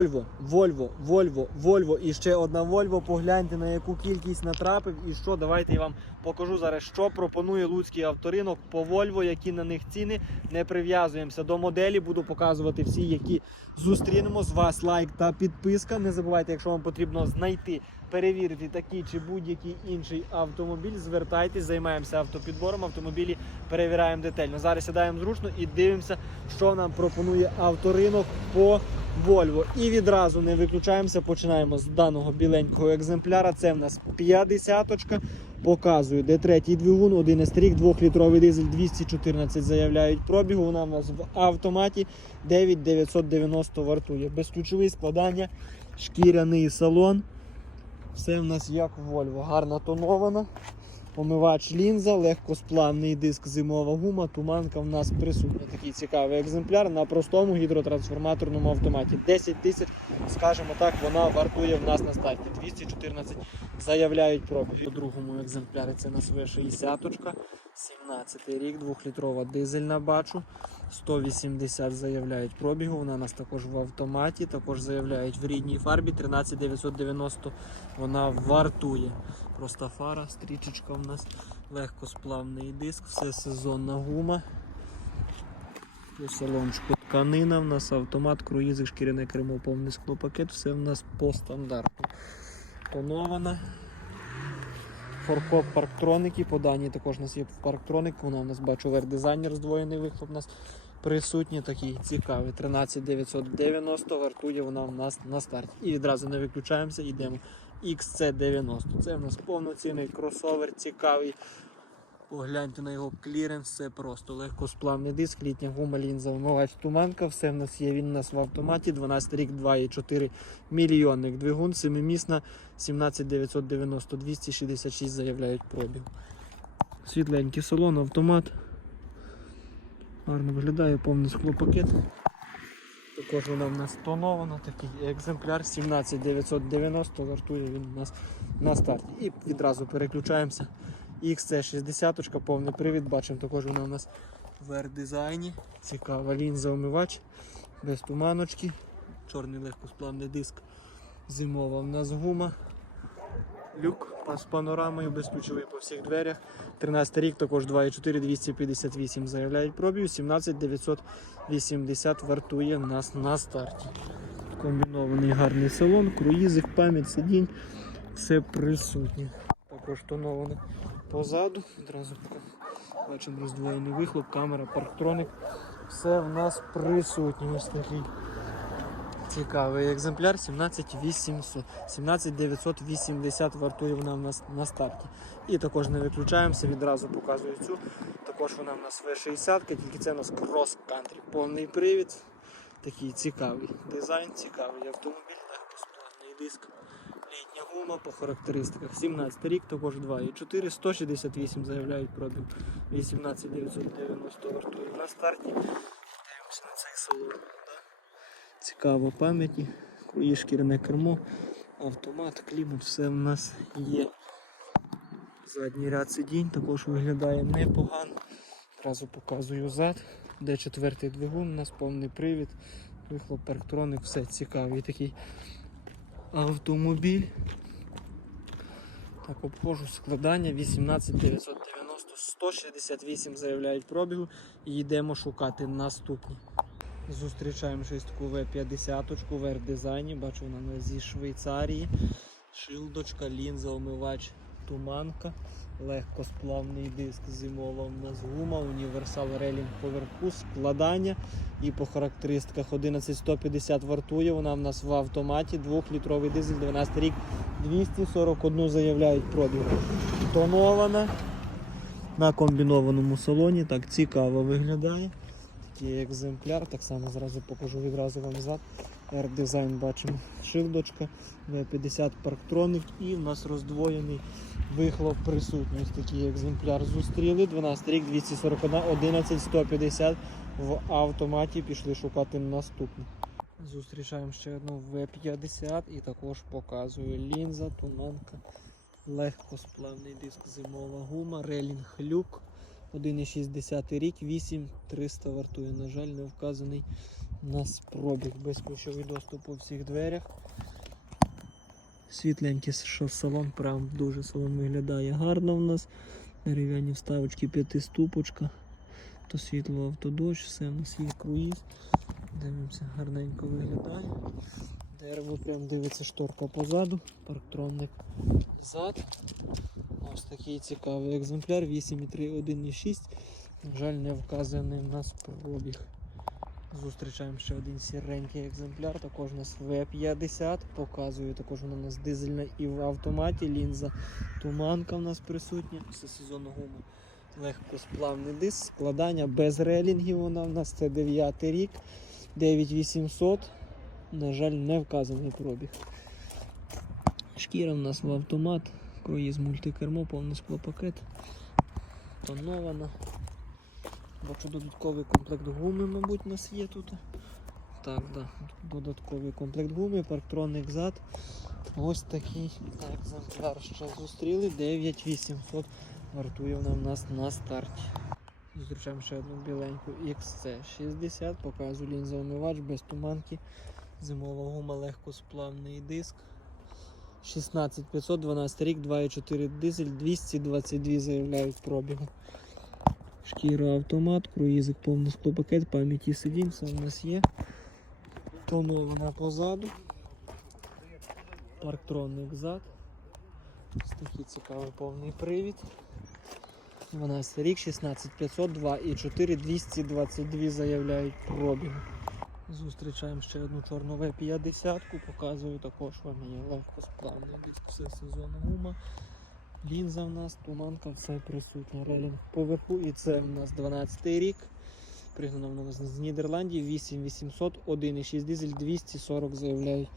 Вольво, Вольво, Вольво, Вольво і ще одна Вольво. Погляньте на яку кількість натрапив. І що, давайте я вам покажу зараз, що пропонує Луцький авторинок по Вольво, які на них ціни. Не прив'язуємося до моделі. Буду показувати всі, які зустрінемо. З вас лайк та підписка. Не забувайте, якщо вам потрібно знайти, перевірити такий чи будь-який інший автомобіль. Звертайтесь, займаємося автопідбором. Автомобілі перевіряємо детально. Зараз сідаємо зручно і дивимося, що нам пропонує авторинок по Volvo. І відразу не виключаємося, починаємо з даного біленького екземпляра. Це в нас 50-очка. Показую, де третій двигун, 11 рік, 2-літровий дизель 214 заявляють пробігу. Вона в нас в автоматі 9990 вартує. Безключовий складання, шкіряний салон. Все в нас як Volvo. Гарна тонована. Помивач лінза, легкосплавний диск, зимова гума, туманка в нас присутня. Такий цікавий екземпляр на простому гідротрансформаторному автоматі. 10 тисяч, скажімо так, вона вартує в нас на старті. 214 заявляють пробіг. По другому екземплярі це на своє В60, 17 рік, 2-літрова дизельна бачу. 180 заявляють пробігу. Вона у нас також в автоматі, також заявляють в рідній фарбі 13990 вона вартує. Проста фара, стрічечка в нас, легкосплавний диск, все сезонна гума. Салончику тканина, в нас автомат, круїзик, шкіряне кермо, повний склопакет, все в нас по стандарту. Тонована. Форкоп парктроники, по даній також у нас є парктроник, вона у нас бачу вердизайнер здвоєний вихлоп у нас присутній, такий цікавий. 13990 вартує вона у нас на старті. І відразу не виключаємося, йдемо. XC90. Це в нас повноцінний кросовер, цікавий. Погляньте на його кліренс, все просто легкосплавний диск, літня гума, лінза, вмивач, туманка. Все в нас є. Він у нас в автоматі. 12 рік, 2,4 мільйонник двигун, семимісна, 17990, 266 заявляють пробіг. Світленький салон, автомат. Гарно виглядає, повний склопакет. Також вона в нас тонована, такий екземпляр 17990 вартує він у нас на старті. І відразу переключаємося. XC60, повний привід, бачимо, також вона у нас в R-дизайні. Цікава лінза омивач, без туманочки, чорний легкосплавний диск, зимова в нас гума. Люк з панорамою, безключовий по всіх дверях. 13 рік, також 2,4 258 заявляють пробію, 17 980 вартує нас на старті. Комбінований гарний салон, круїзик, пам'ять сидінь, все присутнє. Також позаду. Одразу бачимо роздвоєний вихлоп, камера, парктроник. Все в нас присутнє. Ось такий цікавий екземпляр 17800, 17980 вартує вона в нас на старті. І також не виключаємося, відразу показую цю. Також вона в нас V60, тільки це у нас крос-кантрі. Повний привід. Такий цікавий дизайн, цікавий автомобіль, легкосплавний диск. Літня по характеристиках. 17 рік, також 2,4, 168 заявляють пробіг. 18990 вартує на старті. Дивимося на цей салон. Цікаво пам'яті, круїз шкіряне кермо, автомат, клімат, все в нас є. Задній ряд сидінь також виглядає непогано. Одразу показую зад, де четвертий двигун, у нас повний привід, вихлоп парктроник, все цікавий такий автомобіль. Так, обхожу складання 18990 168 заявляють пробігу і йдемо шукати наступні. Зустрічаємо щось таку В50 в R-дизайні, бачу вона зі Швейцарії. Шилдочка, лінза, омивач, туманка, легкосплавний диск, зимова у нас гума, універсал релінг поверху, складання і по характеристиках 11150 вартує. Вона в нас в автоматі, 2-літровий дизель, 12 рік, 241 заявляють пробіг. Тонована на комбінованому салоні, так цікаво виглядає. Такий екземпляр, так само зразу покажу відразу вам зад. R-дизайн бачимо, шилдочка, V50 парктроник і в нас роздвоєний вихлоп присутній. Ось такий екземпляр зустріли. 12 рік, 241, 11, 150 в автоматі пішли шукати наступну. Зустрічаємо ще одну V50 і також показую лінза, туманка, легкосплавний диск, зимова гума, релінг люк. 1,60 рік, 8300 вартує. На жаль, не вказаний У нас пробіг безключовий доступ у всіх дверях. Світленький салон, прям дуже салон виглядає гарно у нас. Дерев'яні вставочки, п'ятиступочка. То світло автодощ, все у нас є круїз. Дивимося, гарненько виглядає. Дерево прям дивиться шторка позаду, парктронник зад. Ось такий цікавий екземпляр 8,3, 1,6. На жаль, не вказаний у нас пробіг. Зустрічаємо ще один сіренький екземпляр, також у нас В50, показую, також вона у нас дизельна і в автоматі, лінза туманка у нас присутня, все сезонна гума. Легкосплавний диск, складання без релінгів вона у нас це 9 рік, 9800. На жаль, не вказаний пробіг. Шкіра у нас в автомат, круїз мультикермо, повний склопакет, тонована. Бачу додатковий комплект гуми, мабуть, у нас є тут. Так, да. Додатковий комплект гуми, парктронник зад. Ось такий екземпляр ще зустріли. 9800 вартує вона в нас на старті. Зустрічаємо ще одну біленьку XC60, показую лінзоомивач без туманки. Зимова гума легкосплавний диск. 16500, 12 рік, 2,4 дизель, 222 заявляють пробігу. Шкіра автомат, круїзик повний склопакет, пам'яті сидінь, все у нас є. Тонована позаду. Парктронник зад. Ось такий цікавий повний привід. 12 рік, 16500, 2,4, 222 заявляють пробігу. Зустрічаємо ще одну чорну В50, показую також вам є легкосплавний диск, все сезон гума. Лінза в нас, туманка, все присутня. Релінг поверху і це в нас 12 й рік. Пригнана вона нас з Нідерландів 8800, 1,6 дизель, 240 заявляють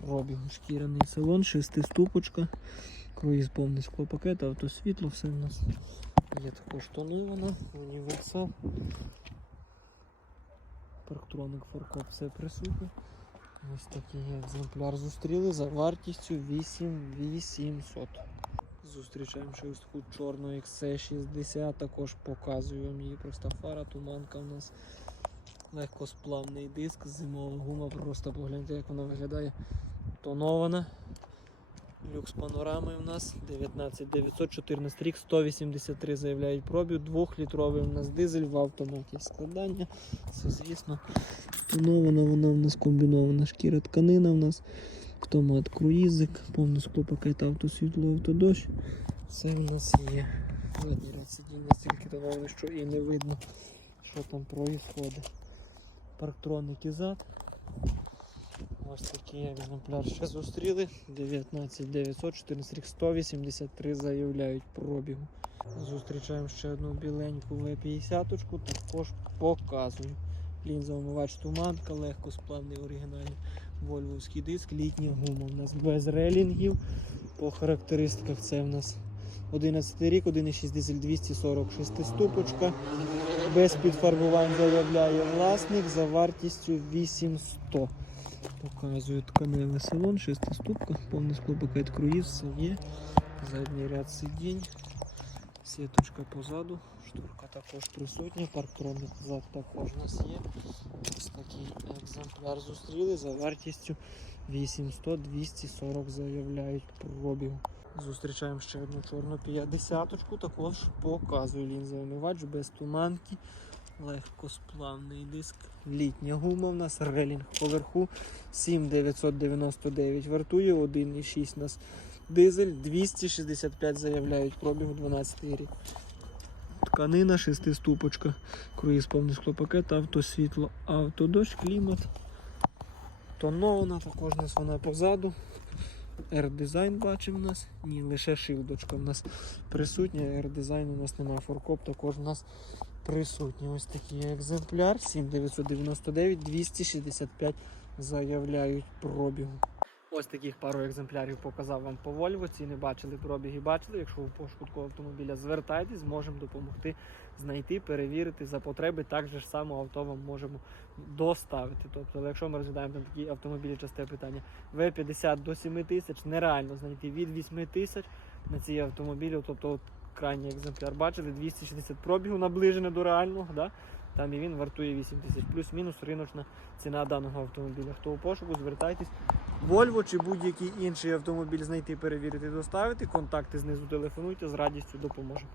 пробігу. Шкіряний салон, шестиступочка, круїз повний склопакет, автосвітло, все в нас є також тонована, універсал. Парктроник форкоп все присутнє. Ось такий екземпляр зустріли за вартістю 8800. Зустрічаємо ось чорну XC60, також показую вам її просто фара, туманка у нас. Легкосплавний диск, зимова гума, просто погляньте, як вона виглядає тонована. Люкс панорами у нас 19914 рік, 183 заявляють пробіг, 2-літровий у нас дизель в автоматі складання. Це звісно. Тонована вона у нас комбінована шкіра тканина у нас. Автомат круїзик, повний склопакет автосвітло, автодощ. Це в нас є. Задній ряд сидінь настільки тонований, що і не видно, що там проїсходить. Парктроники зад. Ось такий екземпляр ще зустріли. 19 900, 14 рік 183 заявляють пробігу. Зустрічаємо ще одну біленьку В50, також показую. Лінзоомивач туманка, легкосплавний оригінальний вольвовський диск, літня гума. У нас без релінгів. По характеристиках це в нас 11 рік, 1,6 дизель 246 ступочка. Без підфарбувань заявляє власник за вартістю 8100. Показую тканевий салон, шестиступка, повний склопакет круїз, все є. Задній ряд сидінь, сіточка позаду, шторка також присутня, парктронник зад також у нас є. Ось такий екземпляр зустріли за вартістю 800-240 заявляють пробігу. Зустрічаємо ще одну чорну 50-ку, також показую лінзоомивач без туманки. Легкосплавний диск. Літня гума в нас, релінг поверху 7999 вартує, 1,6 у нас дизель, 265 заявляють пробігу 12 рік. Тканина, шестиступочка, круїз повний склопакет, автосвітло, автодощ, клімат. Тонована, також у нас вона позаду. R-дизайн бачимо у нас. Ні, лише шилдочка у нас присутня. R-дизайн у нас немає. Форкоп також у нас присутній. Ось такий екземпляр. 7999, 265 заявляють пробігу. Ось таких пару екземплярів показав вам по Volvo. Ціни бачили, пробіги бачили. Якщо ви пошуку автомобіля звертайтесь, зможемо допомогти знайти, перевірити за потреби. Так же ж само авто вам можемо доставити. Тобто, якщо ми розглядаємо там такі автомобілі, часте питання В50 до 7 тисяч, нереально знайти від 8 тисяч на ці автомобілі. Тобто, от крайній екземпляр бачили 260 пробігу наближене до реального. Да? Там і він вартує 8 тисяч. Плюс-мінус риночна ціна даного автомобіля. Хто у пошуку, звертайтесь. Вольво чи будь-який інший автомобіль знайти, перевірити, доставити. Контакти знизу телефонуйте, з радістю допоможемо.